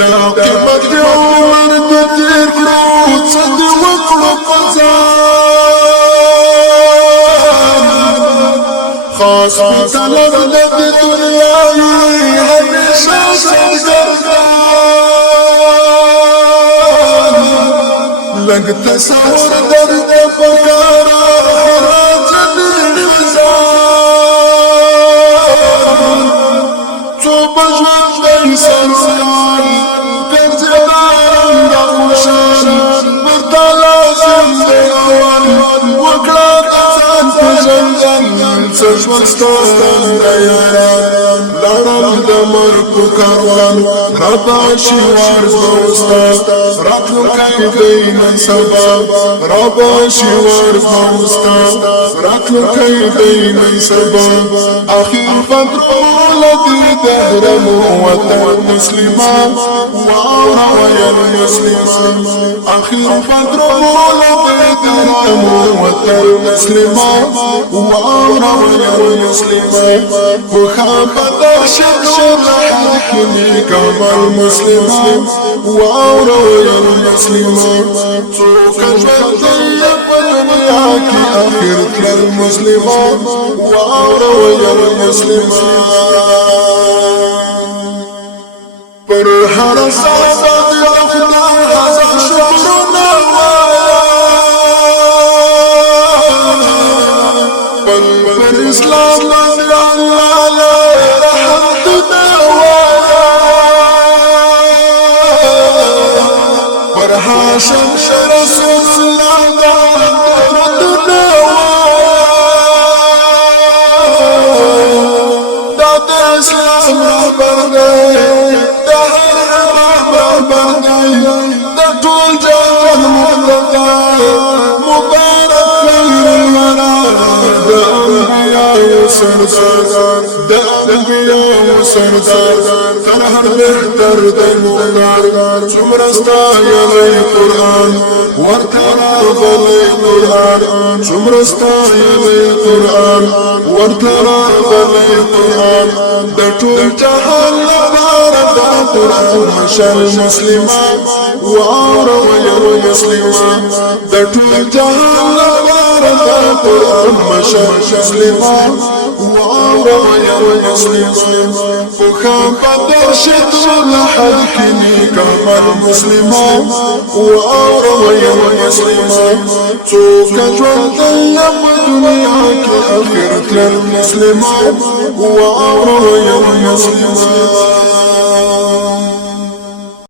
دا قیمت دی عمر د تیر کړو څه دې وکړو په ځان خاص طلب د دنیا همیشه سرګردان لږ تصور درد پکارا راځي نظام څو بژوند انسان ګرځېدان د خوشان ورته لازم دی اول وکړه د ځان پېژندن څه ژوند ستا د یاران لاړم د مرګ په کاروان رابه شي وارث به وستا راتلونکی دی نن سبا رابه شي وارث به وستا راتلونکی دی نن سبا اخر بدرونه دي دهرم وطن مسلمان واورا ويا المسلمان اخر بدرونه دي دهرم وطن مسلمان واورا ويا المسلمان محمد شدور حكمي كما المسلمان واورا ويا المسلمان سوق الدنيا بالدنيا كي اخر المسلمان واورا ويا المسلمان پر هر صحابه د خدای هزار شکرونه وایم پر اسلام باندې الله رحمت وایم پر هاشم رسول الله درود وایم دا د اسلام رهبر دا ټول جهان مبارک خیر الورا د انبیاء سردار د انبیاء سردار تر هر بهتر د مولار څومره ستایلی قرآن ورته راغلی قرآن څومره ستایلی قرآن ورته راغلی قرآن د ټول جهان لپاره دا قرآن مشال مسلمان واورا ويا مسلمان د ټول جهان لپاره دا قرآن مشال مسلمان واورا ويا مسلمان محمد شدور حلقني كما المسلمان واورا ويا مسلمان څوک ژوند دی په دنیا کې اخرت للمسلمان واورا ويا مسلمان